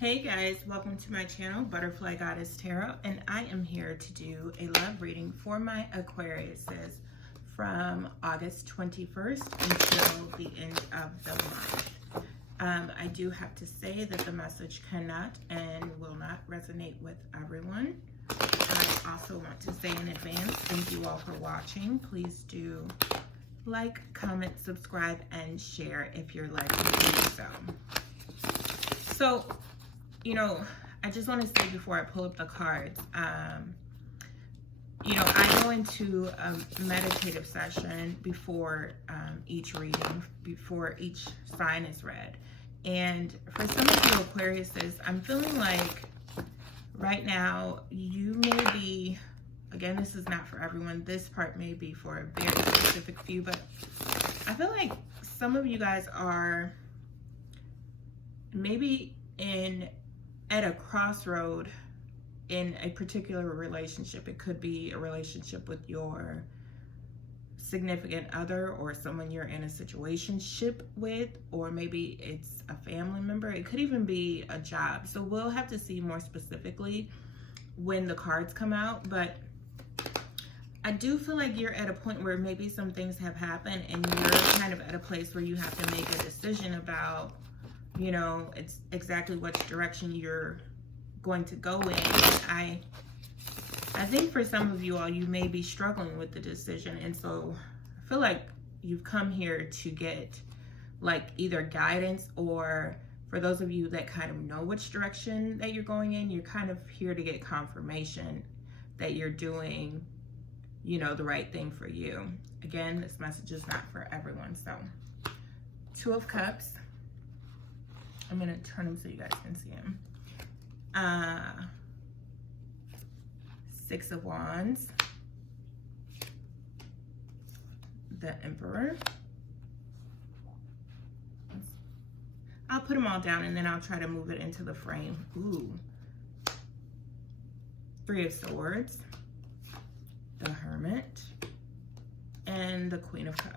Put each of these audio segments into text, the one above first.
Hey guys, welcome to my channel, Butterfly Goddess Tarot, and I am here to do a love reading for my Aquariuses from August 21st until the end of the month. I do have to say that the message cannot and will not resonate with everyone. I also want to say in advance, thank you all for watching. Please do like, comment, subscribe, and share if you're liking to do so. So, you know, I just want to say before I pull up the cards, you know, I go into a meditative session before each reading, before each sign is read. And for some of you Aquariuses, I'm feeling like right now you may be, again, this is not for everyone. This part may be for a very specific few, but I feel like some of you guys are maybe at a crossroad in a particular relationship. It could be a relationship with your significant other or someone you're in a situationship with, or maybe it's a family member. It could even be a job. So we'll have to see more specifically when the cards come out, but I do feel like you're at a point where maybe some things have happened and you're kind of at a place where you have to make a decision about, you know, it's exactly which direction you're going to go in. I think for some of you all, you may be struggling with the decision. And so I feel like you've come here to get like either guidance, or for those of you that kind of know which direction that you're going in, you're kind of here to get confirmation that you're doing, you know, the right thing for you. Again, this message is not for everyone. So Two of Cups. I'm going to turn them so you guys can see them. Six of Wands. The Emperor. I'll put them all down and then I'll try to move it into the frame. Ooh. Three of Swords. The Hermit. And the Queen of Cups.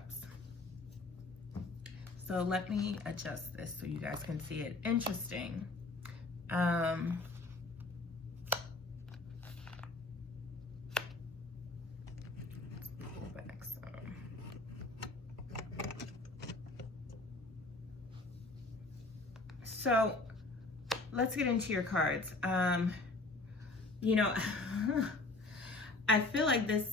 So let me adjust this so you guys can see it. Interesting. Pull back some. So let's get into your cards. You know, I feel like this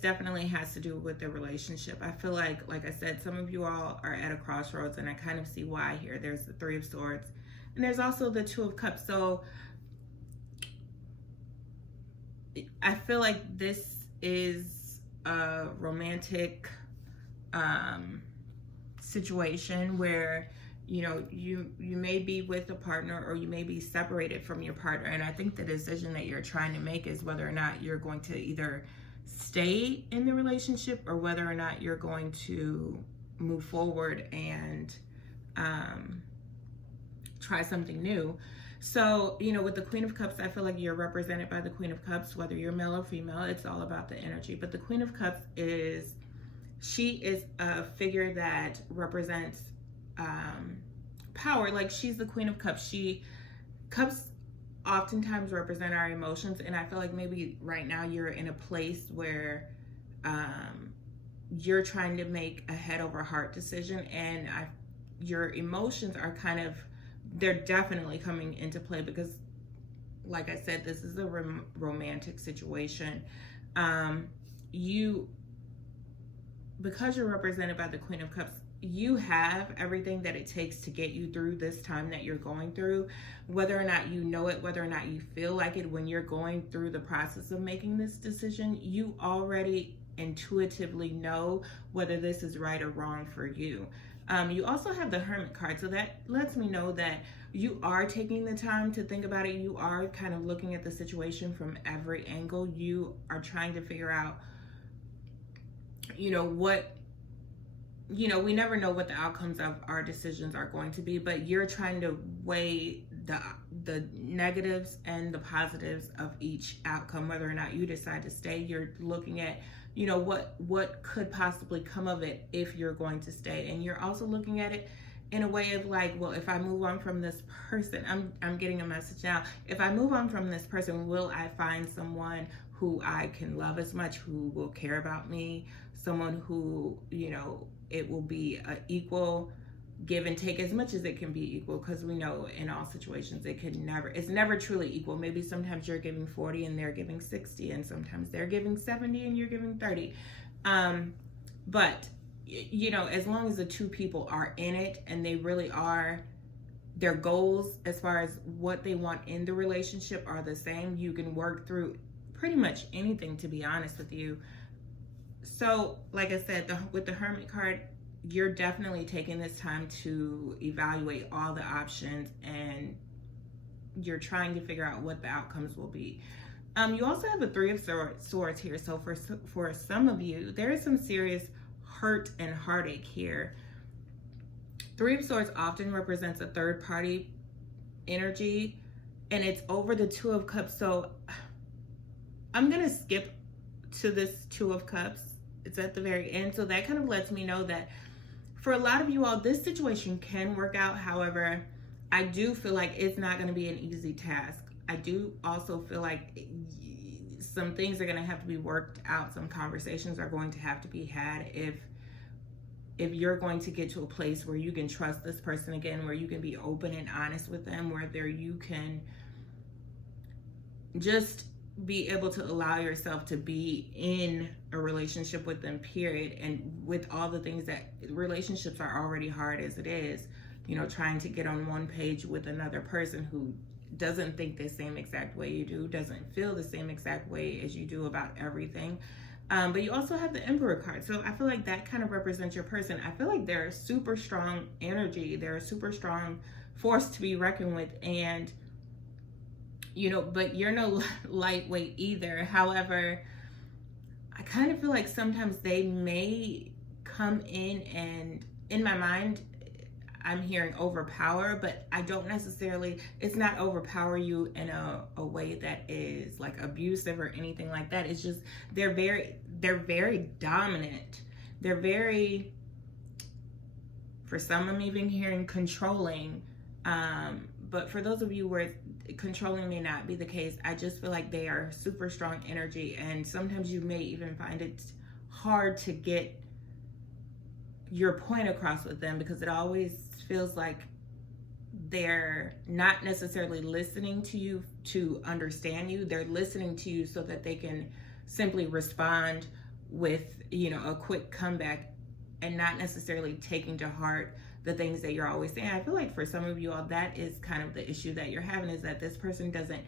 definitely has to do with the relationship. I feel like I said, some of you all are at a crossroads, and I kind of see why here. There's the Three of Swords, and there's also the Two of Cups. So I feel like this is a romantic situation where, you know, you may be with a partner or you may be separated from your partner. And I think the decision that you're trying to make is whether or not you're going to either stay in the relationship or whether or not you're going to move forward and try something new. So, you know, with the Queen of Cups, I feel like you're represented by the Queen of Cups, whether you're male or female. It's all about the energy. But the Queen of Cups she is a figure that represents power. Like, she's the Queen of Cups. Cups oftentimes represent our emotions, and I feel like maybe right now you're in a place where you're trying to make a head over heart decision, and your emotions are they're definitely coming into play because, like I said, this is a romantic situation. Because you're represented by the Queen of Cups, you have everything that it takes to get you through this time that you're going through, whether or not you know it, whether or not you feel like it. When you're going through the process of making this decision, you already intuitively know whether this is right or wrong for you. You also have the Hermit card, so that lets me know that you are taking the time to think about it. You are kind of looking at the situation from every angle. You are trying to figure out, you know, we never know what the outcomes of our decisions are going to be, but you're trying to weigh the negatives and the positives of each outcome. Whether or not you decide to stay, you're looking at, you know, what could possibly come of it if you're going to stay. And you're also looking at it in a way of like, well, if I move on from this person, I'm getting a message now. If I move on from this person, will I find someone who I can love as much, who will care about me, someone who, you know, it will be an equal give and take, as much as it can be equal, because we know in all situations it's never truly equal. Maybe sometimes you're giving 40 and they're giving 60, and sometimes they're giving 70 and you're giving 30. But you know, as long as the two people are in it and they really are, their goals as far as what they want in the relationship are the same, you can work through pretty much anything, to be honest with you. So like I said, with the Hermit card, you're definitely taking this time to evaluate all the options, and you're trying to figure out what the outcomes will be. You also have a Three of Swords here. So for some of you, there is some serious hurt and heartache here. Three of Swords often represents a third party energy, and it's over the Two of Cups. So I'm gonna skip to this Two of Cups. It's at the very end. So that kind of lets me know that for a lot of you all, this situation can work out. However, I do feel like it's not going to be an easy task. I do also feel like some things are going to have to be worked out. Some conversations are going to have to be had if you're going to get to a place where you can trust this person again, where you can be open and honest with them, where you can just be able to allow yourself to be in a relationship with them, period. And with all the things that relationships are already hard as it is, you know, trying to get on one page with another person who doesn't think the same exact way you do, doesn't feel the same exact way as you do about everything. But you also have the Emperor card. So I feel like that kind of represents your person. I feel like they're a super strong energy. They're a super strong force to be reckoned with. And you know, but you're no lightweight either. However, I kind of feel like sometimes they may come in, and in my mind, I'm hearing overpower, but I don't necessarily, it's not overpower you in a way that is like abusive or anything like that. It's just, they're very dominant. They're very, for some, I'm even hearing controlling. But for those of you where controlling may not be the case, I just feel like they are super strong energy, and sometimes you may even find it hard to get your point across with them, because it always feels like they're not necessarily listening to you to understand you. They're listening to you so that they can simply respond with, you know, a quick comeback, and not necessarily taking to heart the things that you're always saying. I feel like for some of you all, that is kind of the issue that you're having, is that this person doesn't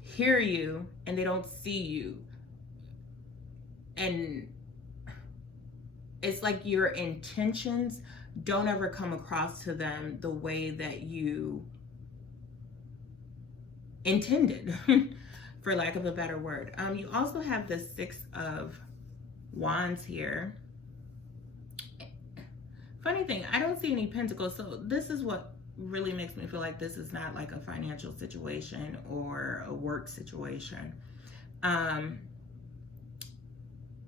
hear you and they don't see you. And it's like your intentions don't ever come across to them the way that you intended, for lack of a better word. You also have the Six of Wands here. Funny thing, I don't see any pentacles, so this is what really makes me feel like this is not like a financial situation or a work situation.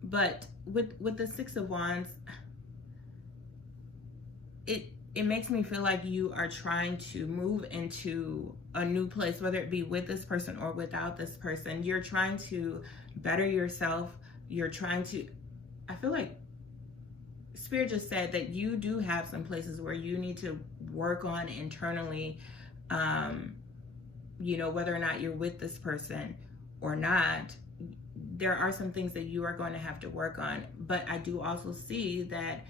But with the Six of Wands, it makes me feel like you are trying to move into a new place, whether it be with this person or without this person. You're trying to better yourself. You're trying to, I feel like Spirit just said that you do have some places where you need to work on internally, you know, whether or not you're with this person or not. There are some things that you are going to have to work on. But I do also see that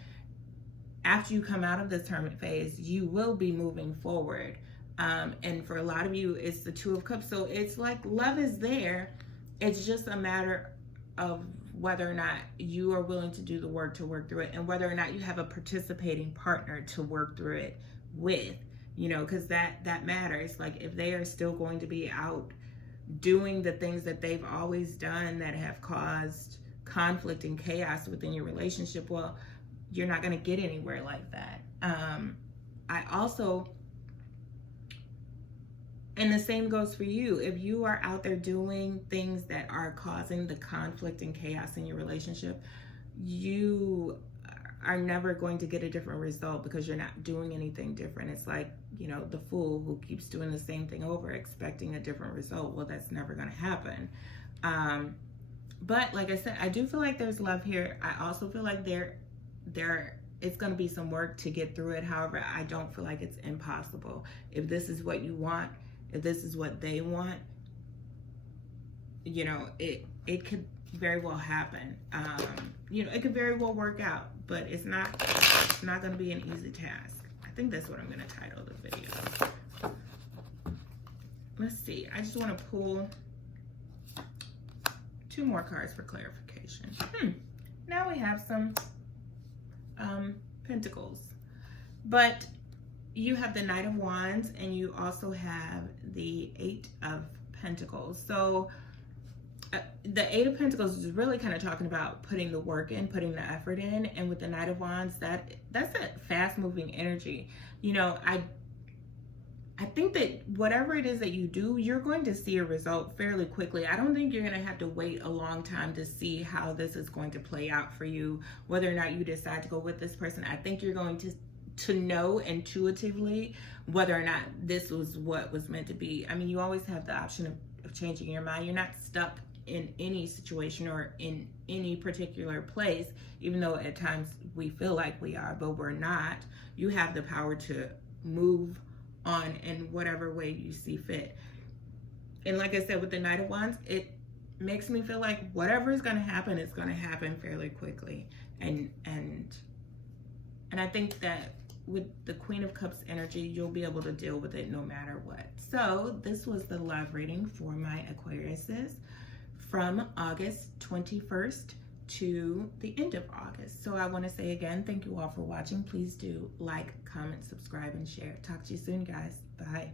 after you come out of this hermit phase, you will be moving forward. And for a lot of you, it's the Two of Cups. So it's like love is there. It's just a matter of whether or not you are willing to do the work to work through it, and whether or not you have a participating partner to work through it with, you know, because that matters. Like if they are still going to be out doing the things that they've always done that have caused conflict and chaos within your relationship, well, you're not going to get anywhere like that. I also, and the same goes for you. If you are out there doing things that are causing the conflict and chaos in your relationship, you are never going to get a different result because you're not doing anything different. It's like, you know, the fool who keeps doing the same thing over, expecting a different result. Well, that's never going to happen. But like I said, I do feel like there's love here. I also feel like it's going to be some work to get through it. However, I don't feel like it's impossible. If this is what you want, if this is what they want, you know, it could very well happen. You know, it could very well work out, but it's not going to be an easy task. I think that's what I'm going to title the video. Let's see. I just want to pull 2 more cards for clarification. Now we have some Pentacles, but you have the Knight of Wands and you also have the 8 of Pentacles. So the 8 of Pentacles is really kind of talking about putting the work in, putting the effort in, and with the Knight of Wands, that's a fast-moving energy. You know, I think that whatever it is that you do, you're going to see a result fairly quickly. I don't think you're going to have to wait a long time to see how this is going to play out for you, whether or not you decide to go with this person. I think you're going to know intuitively whether or not this was what was meant to be. I mean, you always have the option of changing your mind. You're not stuck in any situation or in any particular place, even though at times we feel like we are, but we're not. You have the power to move on in whatever way you see fit. And like I said, with the Knight of Wands, it makes me feel like whatever is going to happen is going to happen fairly quickly. And I think that with the Queen of Cups energy, you'll be able to deal with it no matter what. So this was the love reading for my Aquariuses from August 21st to the end of August. So I want to say again, thank you all for watching. Please do like, comment, subscribe, and share. Talk to you soon, guys. Bye.